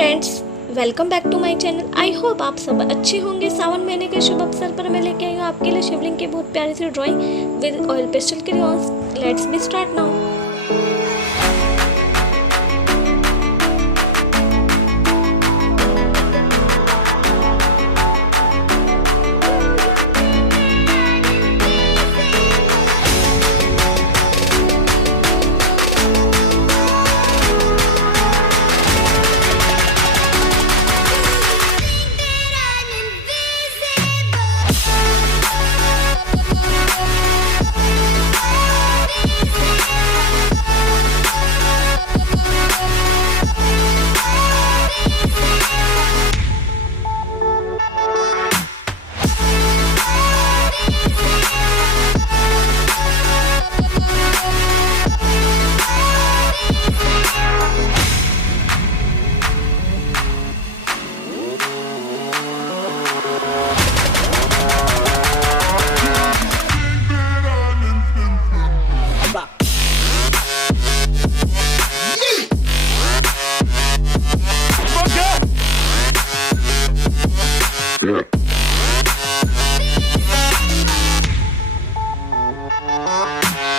Friends, welcome back to my channel. I hope आप सब अच्छे होंगे। सावन महीने के शुभ अवसर पर मैं लेके आई हूँ आपके लिए शिवलिंग की बहुत प्यारी सी drawing with oil pastel crayons. Let's be start now.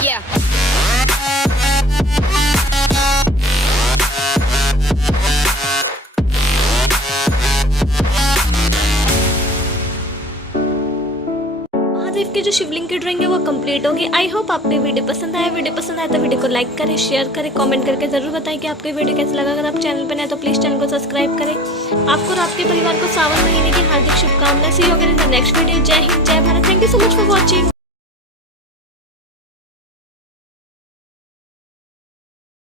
Yeah. Mahadev की जो शिवलिंग की ड्राइंग है वो कंप्लीट होगी। आई होप आपको वीडियो पसंद आया। वीडियो पसंद आया तो वीडियो को लाइक करें, शेयर करें, कमेंट करके जरूर बताएं कि आपको वीडियो कैसा लगा। अगर आप चैनल पर नए तो प्लीज चैनल को सब्सक्राइब करें। आपको और आपके परिवार को सावन महीने की हार्दिक शुभकामनाएं। See you again in the next video. जय हिंद, जय Bharat. Thank you so much for watching.